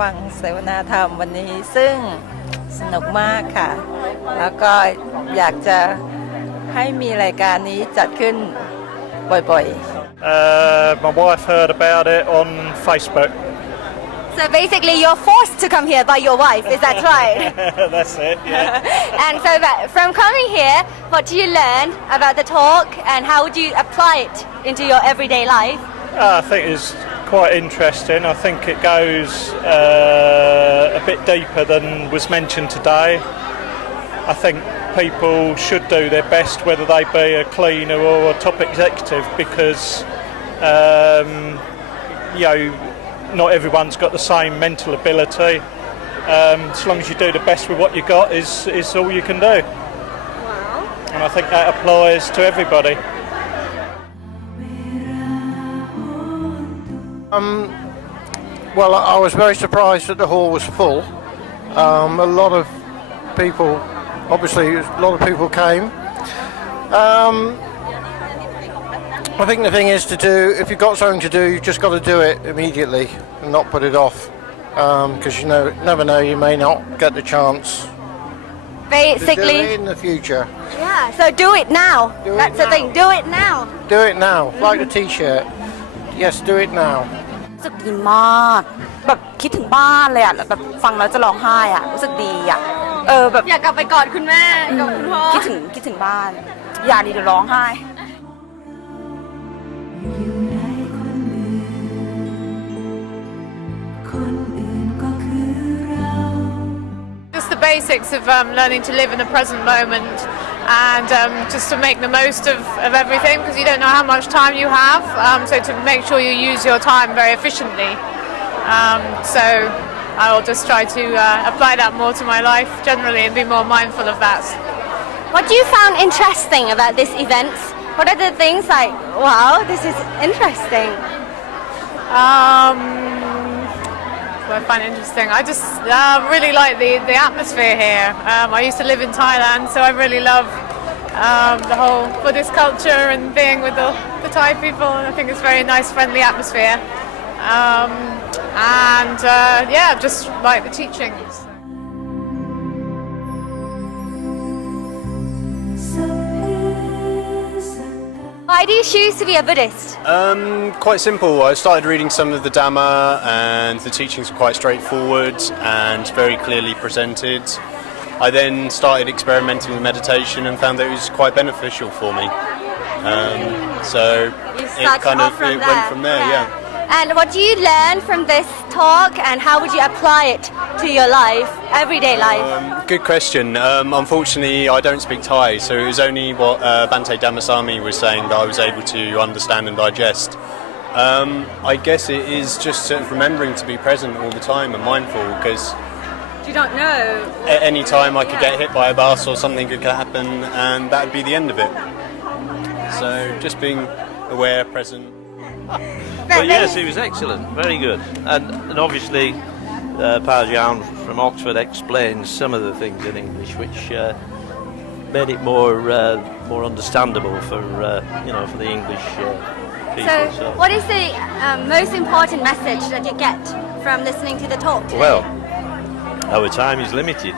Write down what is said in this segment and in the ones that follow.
ฟังเสวนาธรรมวันนี้ซึ่งสนุกมากค่ะแล้วก็อยากจะให้มีรายการนี้จัดขึ้นบ่อยMy wife heard about it on Facebook. So basically you're forced to come here by your wife, is that right? That's it, yeah. And so from coming here, what do you learn about the talk and how would you apply it into your everyday life? I think it's quite interesting. I think it goes a bit deeper than was mentioned today. I think people should do their best, whether they be a cleaner or a top executive, because not everyone's got the same mental ability. As long as you do the best with what you got is all you can do. Wow. And I think that applies to everybody. Well, I was very surprised that the hall was full. A lot of people, obviously, a lot of people came. I think the thing is to do, if you've got something to do, you've just got to do it immediately and not put it off. Because you never know, you may not get the chance Basically, to do it in the future. yeah, so do it now. Do it That's the now. thing, do it now. Do it now, like the t-shirt. Yes, do it now. รู้สึกดีมากแบบคิดถึงบ้านเลยอ่ะแบบฟังแล้วจะร้องไห้อ่ะรู้สึกดีอ่ะแบบ อยากกลับไปกอดคุณแม่กับคุณพ่อ คิดถึงบ้าน อย่าดีเดี๋ยวร้องไห้ Just the basics of learning to live in the present moment and just to make the most of everything because you don't know how much time you have, so to make sure you use your time very efficiently. So I will just try to apply that more to my life generally and be more mindful of that. What do you found interesting about this event? What are the things like, wow, this is interesting? What I find interesting, I just really like the atmosphere here. I used to live in Thailand, so I really love the whole Buddhist culture and being with the Thai people. I think it's a very nice, friendly atmosphere. Just like the teachings. Why do you choose to be a Buddhist? Quite simple. I started reading some of the Dhamma and the teachings were quite straightforward and very clearly presented. I then started experimenting with meditation and found that it was quite beneficial for me. So it went from there, yeah. And what do you learn from this talk and how would you apply it to your life, everyday life? Good question. Unfortunately, I don't speak Thai, so it was only what Bante Dhammasami was saying that I was able to understand and digest. I guess it is just sort of remembering to be present all the time and mindful, because You don't know. at any time I could get hit by a bus or something could happen, and that would be the end of it. So just being aware, present. But yes, he was excellent, very good, and obviously Parjan from Oxford explained some of the things in English, which made it more understandable for for the English people. So, what is the most important message that you get from listening to the talk today? Well, our time is limited.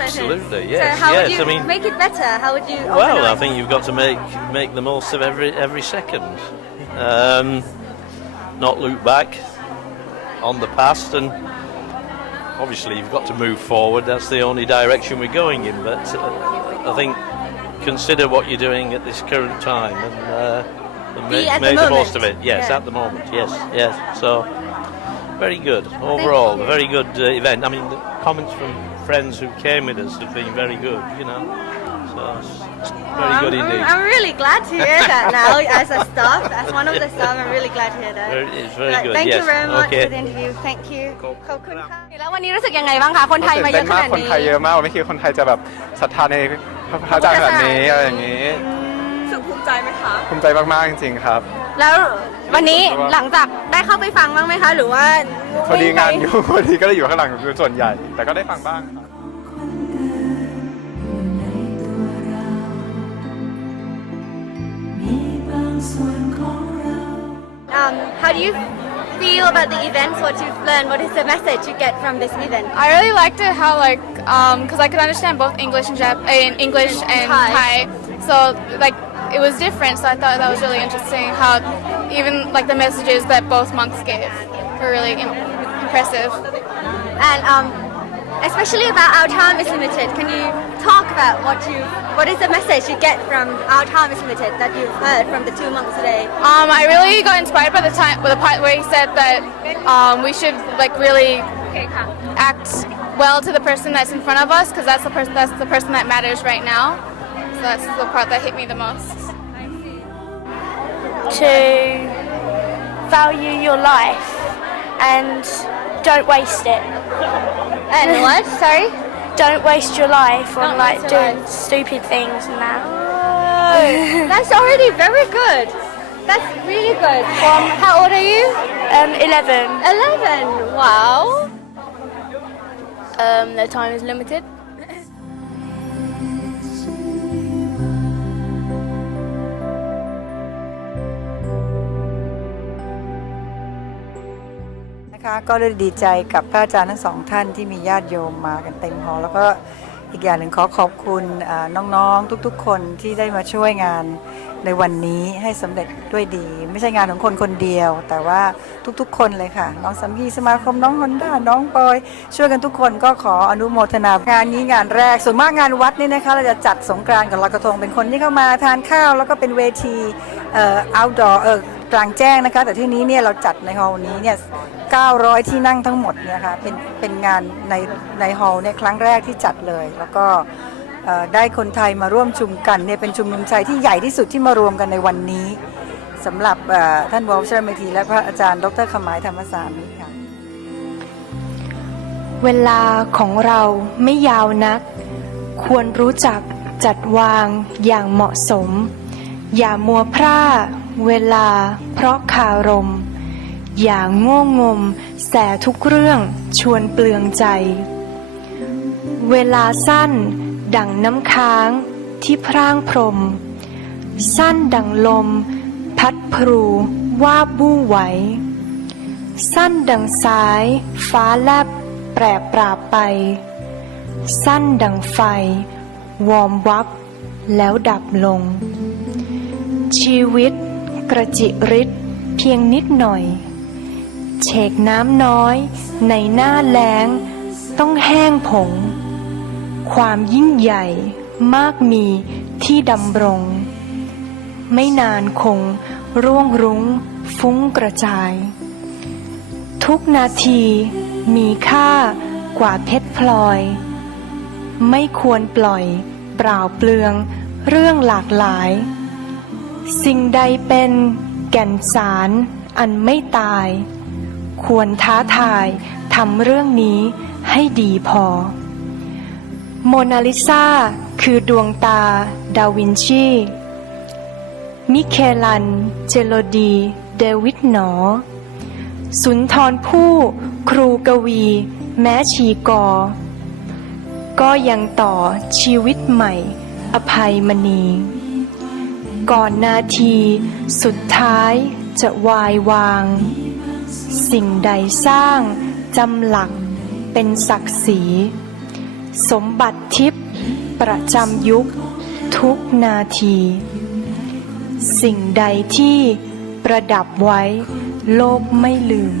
Absolutely, yes. So how yes. would you make it better? How would you? Well, I think you've got to make the most of every second. Not look back on the past, and obviously you've got to move forward. That's the only direction we're going in. But I think consider what you're doing at this current time and make the most of it. Yes, Yeah. at the moment. Yes. So very good overall. A very good event. I mean, the comments from friends who came with us have been very good. So it's very good indeed. I'm really glad to hear that now as a staff, as one of the staff, I'm really glad to hear that. It's very good. Thank yes. you very much Okay. for the interview. Thank you. ขอบคุณค่ะแล้ววันนี้รู้สึกยังไงบ้างคะคนไทยมาเยอะขนาด คน นี้ ไทยเยอะมากไม่คิดว่าคนไทยจะแบบศรัทธาในพระอาจารย์ขนาดนี้อะไรอย่างนี้ รู้สึกภูมิใจไหมคะ ภูมิใจมากๆจริงๆครับ แล้ววันนี้หลังจากได้เข้าไปฟังบ้างไหมคะหรือว่า พอดีงานอยู่ พอดีก็เลยอยู่ข้างหลังเป็นส่วนใหญ่ แต่ก็ได้ฟังบ้างครับ How do you feel about the events? What you've learned? What is the message you get from this event? I really liked it how because I could understand both English and English and Thai, so it was different. So I thought that was really interesting. How even the messages that both monks gave were really impressive. And especially about Our Time is Limited. Can you talk about what is the message you get from Our Time is Limited that you've heard from the 2 monks today? I really got inspired by the part where he said that we should really act well to the person that's in front of us, because that's the person that matters right now. So that's the part that hit me the most. To value your life and don't waste it. And what? Sorry? Don't waste your life on doing stupid things and that. Oh, that's already very good. That's really good. How old are you? 11. 11. Wow. The time is limited. ก็เลยดีใจกับพระอาจารย์ทั้งสองท่านที่มีญาติโยมมากันเต็มฮอลล์แล้วก็อีกอย่างหนึ่งขอบคุณน้องๆทุกๆคนที่ได้มาช่วยงานในวันนี้ให้สำเร็จด้วยดีไม่ใช่งานของคนคนเดียวแต่ว่าทุกๆคนเลยค่ะน้องสัมพีสมาคมน้องฮอนด้าน้องปอยช่วยกันทุกคนก็ขออนุโมทนางานนี้งานแรกส่วนมากงานวัดนี่นะคะเราจะจัดสงกรานต์กับลอยกระทงเป็นคนที่เข้ามาทานข้าวแล้วก็เป็นเวทีoutdoor กลางแจ้งนะคะแต่ที่นี้เนี่ยเราจัดในฮอลล์นี้เนี่ย900ที่นั่งทั้งหมดเนี่ยค่ะเป็นงานในฮอลล์เนี่ยครั้งแรกที่จัดเลยแล้วก็ได้คนไทยมาร่วมชุมกันเนี่ยเป็นชุมนุมใจที่ใหญ่ที่สุดที่มารวมกันในวันนี้สำหรับท่านว.วชเมธีและพระอาจารย์ดร.ขมายธรรมสามิค่ะเวลาของเราไม่ยาวนักควรรู้จักจัดวางอย่างเหมาะสมอย่ามัวพร่าเวลาเพราะคารมอย่างโง่งมแสทุกเรื่องชวนเปลืองใจเวลาสั้นดั่งน้ำค้างที่พร่างพรมสั้นดั่งลมพัดพลูว่าบวู่ไหวสั้นดั่งสายฟ้าแลบแปรปราบไปสั้นดั่งไฟวอมวับแล้วดับลงชีวิตกระจิริดเพียงนิดหน่อยเฉกน้ำน้อยในหน้าแล้งต้องแห้งผงความยิ่งใหญ่มากมีที่ดำรงไม่นานคงร่วงรุ้งฟุ้งกระจายทุกนาทีมีค่ากว่าเพชรพลอยไม่ควรปล่อยเปล่าเปลืองเรื่องหลากหลายสิ่งใดเป็นแก่นสารอันไม่ตายควรท้าทายทำเรื่องนี้ให้ดีพอโมนาลิซาคือดวงตาดาวินชีมิเคลันเจโลดีเดวิดหนอสุนทรภู่ครูกวีแม้ชีกอก็ยังต่อชีวิตใหม่อภัยมณีก่อนนาทีสุดท้ายจะวายวางสิ่งใดสร้างจำหลักเป็นศักดิ์ศรีสมบัติทิพย์ประจำยุคทุกนาทีสิ่งใดที่ประดับไว้โลกไม่ลืม